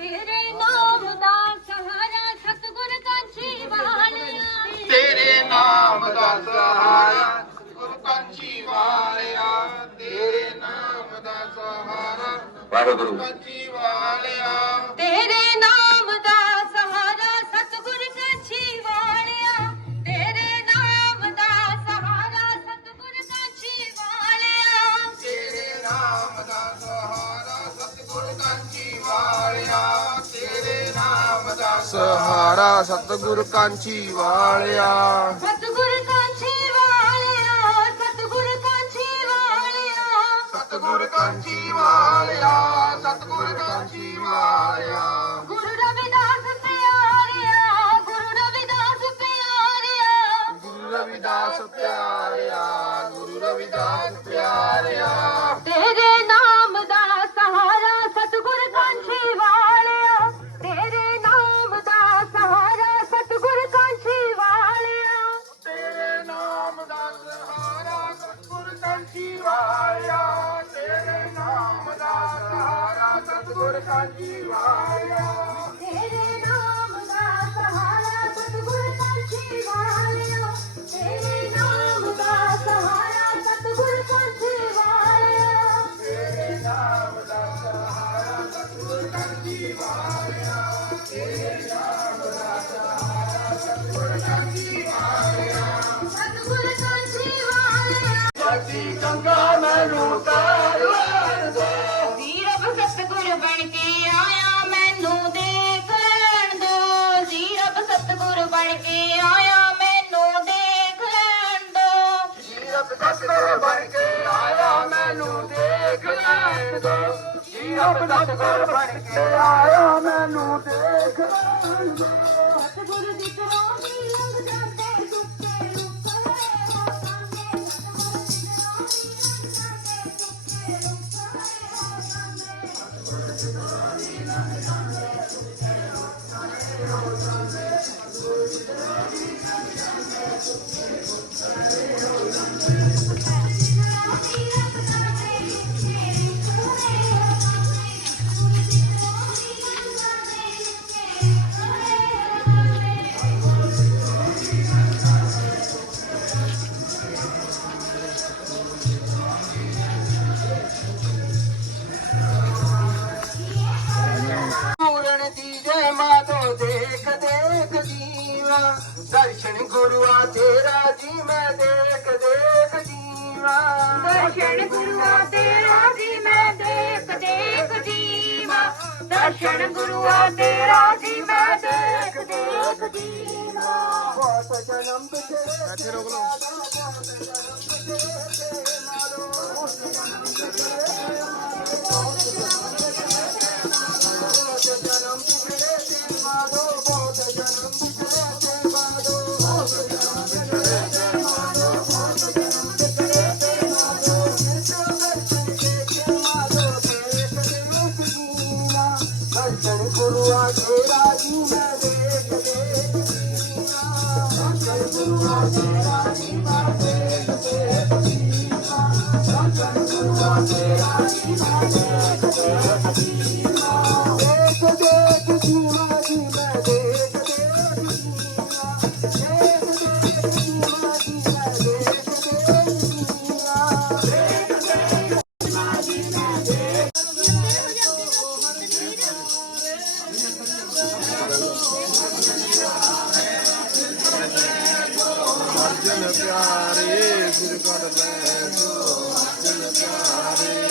ਤੇਰੇ ਨਾਮ ਦਾ ਸਹਾਰਾ ਸਤਗੁਰ ਕਾਂਛੀ ਵਾਲਿਆ ਤੇਰੇ ਨਾਮ ਦਾ ਸਹਾਰਾ ਗੁਰ ਕੰਚੀ ਵਾਲਿਆ ਤੇਰੇ ਨਾਮ ਦਾ ਸਹਾਰਾ ਵਾਹਿਗੁਰੂ। ਕੰਚੀ ਕਾਂਚੀ ਵਾਲਿਆ ਤੇਰੇ ਨਾਮ ਦਾ ਸਹਾਰਾ ਸਤਿਗੁਰ ਕਾਂਚੀ ਵਾਲਿਆ। ਸਤਿਗੁਰ ਕਾਂਚੀ ਵਾਲਿਆ ਸਤਿਗੁਰ ਕਾਂਚੀ ਵਾਲਿਆ। ਸਤਿਗੁਰ ਕਾਂਚੀ ਵਾਲਿਆ Kalivaya. ਸਤਗੁਰ ਜੀ ਰੱਬ ਦਾ ਸਤਗੁਰ ਬਣ ਕੇ ਆਇਆ ਮੈਨੂੰ ਦੇਖ ਸਤਗੁਰ ਦੀ ਕਰਾਉਣੀ ਗੁਰੂਆ ਤੇਰਾ ਜੀ ਮੈਂ ਦੇਖ ਦੇਖ ਜੀਵਾ। ਦਰਸ਼ਨ ਗੁਰੂਆ ਤੇਰਾ ਜੀ ਮੈਂ ਦੇਖ ਦੇਖ ਜੀਵਾ। ਦਰਸ਼ਨ ਗੁਰੂਆ ਤੇਰਾ ਜੀ ਮੈਂ ਦੇਖ ਦੇਖ ਜੀਵਾ। ਬਹੁਤ ਜਨਮ ਤੇ ਇੱਥੇ ਰੋਕ ਲਓ। ਜਨ ਪਿਆਰੇ জিকির করবে তো দিল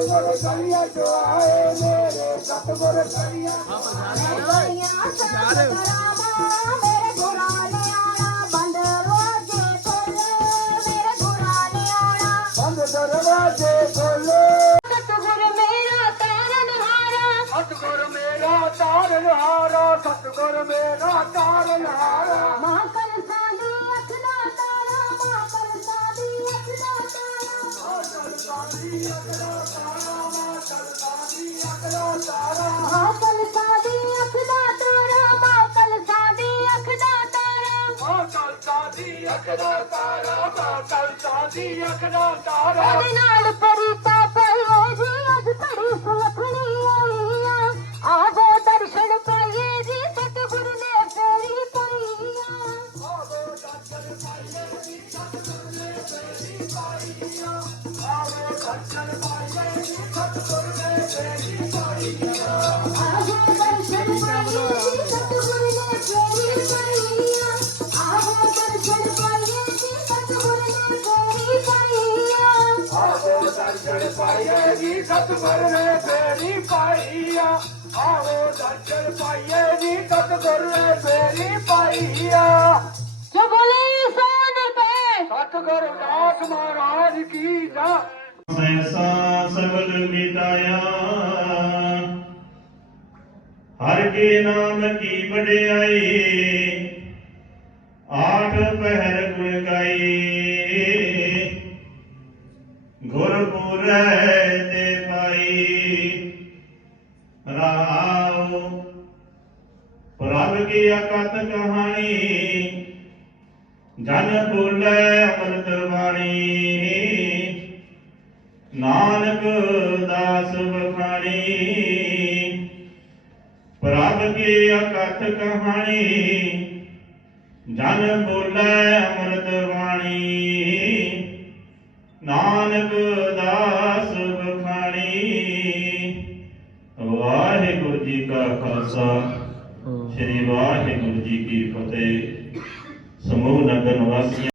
ਸਤਿਗੁਰ ਕਰੀਆ ਜੋ ਆਏ ਮੇਰੇ ਸਤਿਗੁਰ ਕਰੀਆ ਗਲੀਆਂ ਸਾਫ਼ ਮੇਰੇ ਗੁਰਾਂ ਨੇ ਬੰਦ ਰੋਜੇ ਖੋਲੇ ਮੇਰੇ ਗੁਰਾਂ ਨੇ ਬੰਦ ਦਰਵਾਜ਼ੇ ਖੋਲੇ ਸਤਿਗੁਰ ਮੇਰਾ ਤਾਰਨ ਹਾਰਾ ਸਤਿਗੁਰ ਮੇਰਾ ਤਾਰਨ ਹਾਰਾ ਸਤਗੁਰ ਮੇਰਾ ਤਾਰਨ ਹਾਰਾ ਮਾਂ ਕਲਸਾ ਦੀ ਤਾਰਾ ਮਾਂ ਕਲਸਾ ਦੀ ਅੱਖ ਦਾ ਤਾਰਾ ਮਾਂ ਅੱਖ ਦਾ ਤਾਰਾ ਮਾਂ ਕਲਸਾ ਦੀ ਅੱਖ ਦਾ ਤਾਰਾ ਉਹਦੇ ਨਾਲ ਪਰੀਤਾ ਪਈਏ ਜੀ ਅੱਜ ਘੜੀ ਸੁਲਖਣੀ ਆਈ ਆ ਆਵੋ ਦਰਸ਼ਨ ਪਾਈਏ ਜੀ ਸਤਿਗੁਰ ਨੇ ਫੇਰੀ ਪਈ ਆ ਆਵੋ ਦਰਸ਼ਨ ਪਾਈਏ ਜੀ ਸਤਿਗੁਰ ਨੇ ਫੇਰੀ ਪਾਈ ਆ। ਆਵੋ ਦਰਸ਼ਨ ਪਾਈਏ ਜੀ ਸਤਿਗੁਰ ਨੇ ਫੇਰੀ ਪਾਈ ਆ। ਜੋ ਬੋਲੇ ਸੋਨ ਪੇ ਸਤਿਗੁਰ ਦਾਸ ਮਹਾਰਾਜ ਕੀ ਜਾ ਸੈਸਾ ਸਗਲ ਮਿਟਾਇਆ। ਹਰ ਕੇ ਨਾਮ ਕੀ ਵਡਿਆਈ। ਗੁਰ ਤੇ ਪਾਈ ਰਾਉ ਪ੍ਰਭ ਕੀ ਅਕਤ ਕਹਾਣੀ? ਜਨ ਬੋਲੇ ਅੰਮ੍ਰਿਤ ਬਾਣੀ। ਨਾਨਕ ਦਾਸ ਬਖਾਣੀ ਪ੍ਰਭ ਕੀ ਅਕਥ ਕਹਾਣੀ? ਜਨ ਬੋਲੇ ਅੰਮ੍ਰਿਤ ਬਾਣੀ। ਨਾਨਕ ਦਾਸ ਕਾ ਖਾਲਸਾ ਸ੍ਰੀ ਵਾਹਿਗੁਰੂ ਜੀ ਕੀ ਫਤਿਹ। ਸਮੂਹ ਨਗਰ ਨਿਵਾਸੀਆਂ